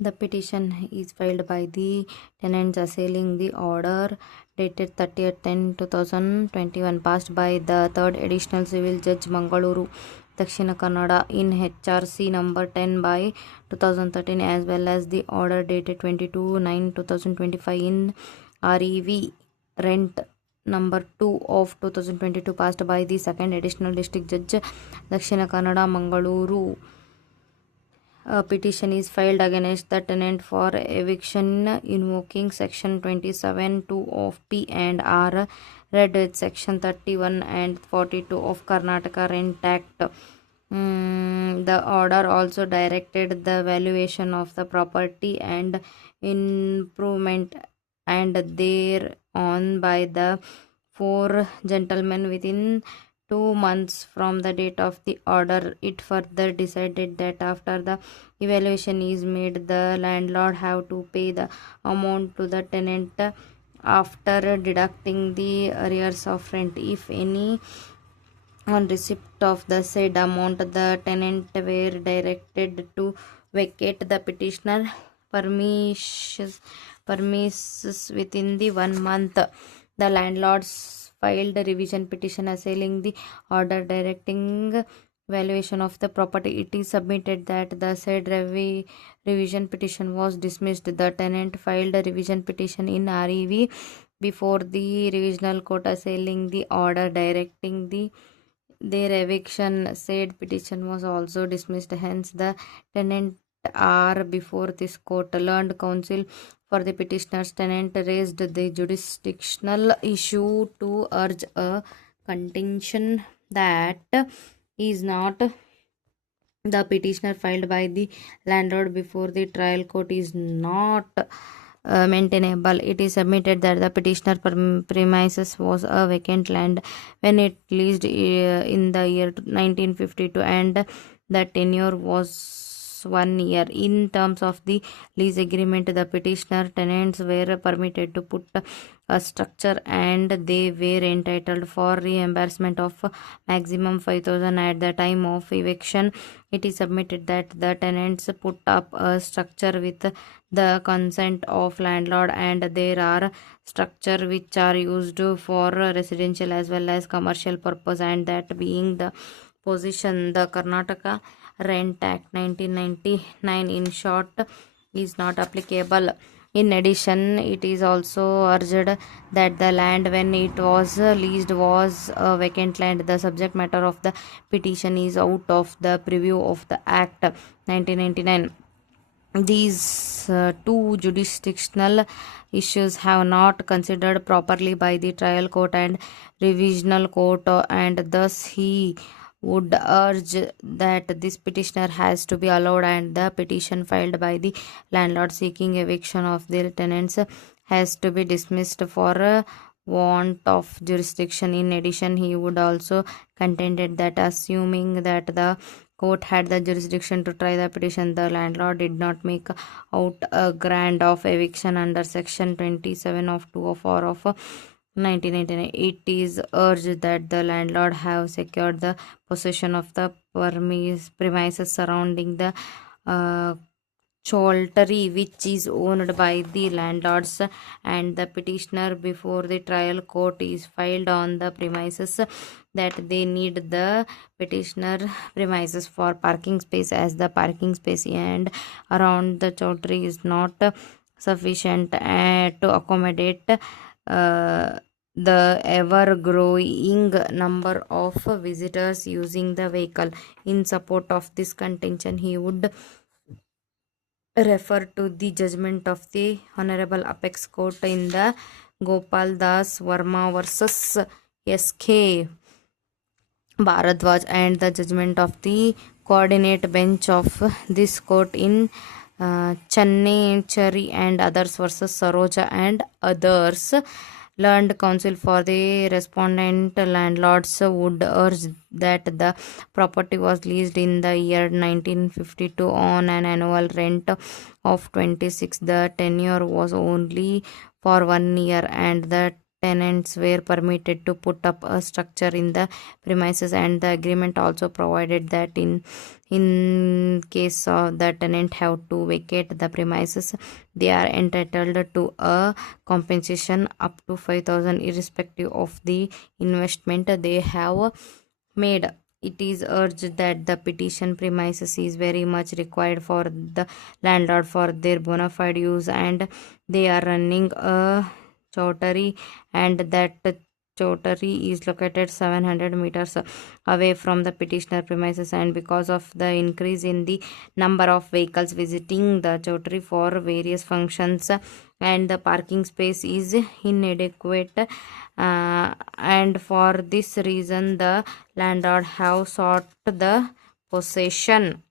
The petition is filed by the tenants assailing the order dated 30th 10 2021, passed by the 3rd Additional Civil Judge Mangaluru, Dakshina Kannada in HRC number 10 by 2013, as well as the order dated 22/9/2025 in REV Rent number 2 of 2022, passed by the 2nd Additional District Judge Dakshina Kannada Mangaluru. A petition is filed against the tenant for eviction invoking section 27(2) of P and R read with section 31 and 42 of Karnataka Rent Act. The order also directed the valuation of the property and improvement and thereon by the four gentlemen within 2 months from the date of the order. It further decided that after the evaluation is made, the landlord have to pay the amount to the tenant after deducting the arrears of rent, if any. On receipt of the said amount, the tenant were directed to vacate the petitioner premises within the 1 month. The landlords filed a revision petition assailing the order directing valuation of the property. It is submitted that the said revision petition was dismissed. The tenant filed a revision petition in REV before the revisional court assailing the order directing their eviction. Said petition was also dismissed. Hence, the tenant are before this court. Learned counsel for the petitioner's tenant raised the jurisdictional issue to urge a contention that is not the petitioner filed by the landlord before the trial court is not maintainable. It is submitted that the petitioner premises was a vacant land when it leased in the year 1952, and the tenure was 1 year. In terms of the lease agreement, the petitioner tenants were permitted to put a structure and they were entitled for reimbursement of maximum 5,000 at the time of eviction. It is submitted that the tenants put up a structure with the consent of landlord, and there are structure which are used for residential as well as commercial purpose, and that being the position, the Karnataka Rent Act 1999 in short is not applicable. In addition, it is also urged that the land when it was leased was a vacant land. The subject matter of the petition is out of the preview of the Act 1999. These two jurisdictional issues have not considered properly by the trial court and revisional court, and thus he would urge that this petitioner has to be allowed, and the petition filed by the landlord seeking eviction of their tenants has to be dismissed for want of jurisdiction. In addition, he would also contended that assuming that the court had the jurisdiction to try the petition, the landlord did not make out a grant of eviction under section 27 of 2 of 4 of 1999. It is urged that the landlord have secured the possession of the premises surrounding the Choltery, which is owned by the landlords, and the petitioner before the trial court is filed on the premises that they need the petitioner premises for parking space, as the parking space and around the Choltery is not sufficient to accommodate the ever growing number of visitors using the vehicle. In support of this contention, he would refer to the judgment of the Honorable Apex Court in the Gopal Das Verma versus S.K. Bharadwaj, and the judgment of the coordinate bench of this court in Channechari and others versus Saroja and others. Learned counsel for the respondent landlords would urge that the property was leased in the year 1952 on an annual rent of 26. The tenure was only for 1 year, and the tenants were permitted to put up a structure in the premises, and the agreement also provided that in case of the tenant have to vacate the premises, they are entitled to a compensation up to 5,000 irrespective of the investment they have made. It is urged that the petition premises is very much required for the landlord for their bona fide use, and they are running a chowdhury, and that chowdhury is located 700 meters away from the petitioner premises, and because of the increase in the number of vehicles visiting the chowdhury for various functions, and the parking space is inadequate, and for this reason the landlord have sought the possession.